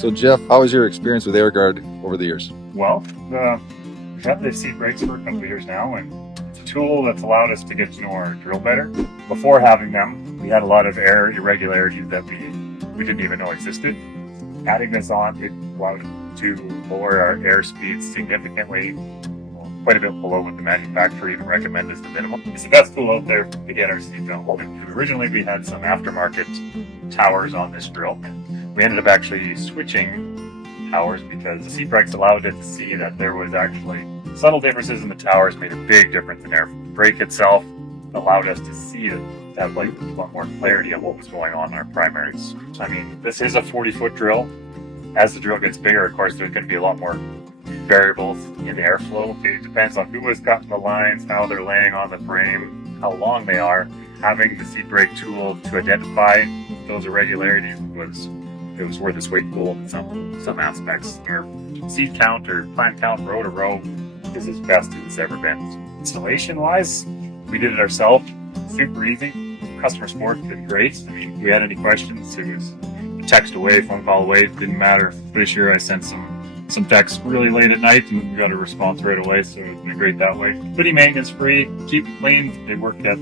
So Jeff, how was your experience with Airguard over the years? Well, we've had the seat brakes for a couple of years now, and it's a tool that's allowed us to get to know our drill better. Before having them, we had a lot of air irregularities that we didn't even know existed. Adding this on, it allowed to lower our air speeds significantly, quite a bit below what the manufacturer even recommends as the minimum. It's the best tool out there to get our seat built. Originally, we had some aftermarket towers on this drill. We ended up actually switching towers because the seat brakes allowed it to see that there was actually subtle differences in the towers, made a big difference in air. The brake itself allowed us to see it, to have like a lot more clarity on what was going on in our primaries. So, I mean, this is a 40-foot drill. As the drill gets bigger, of course, there's going to be a lot more variables in the airflow. It depends on who was cutting the lines, how they're laying on the frame, how long they are. Having the seat brake tool to identify those irregularities was worth its weight in gold in some aspects. Our seat count or plant count row to row is as best as it's ever been. Installation-wise, we did it ourselves. Super easy. Customer support did great. I mean, if we had any questions, it was a text away, phone call away. It didn't matter. Pretty sure I sent some texts really late at night and got a response right away, so it's been great that way. Pretty maintenance free, keep it clean. They work at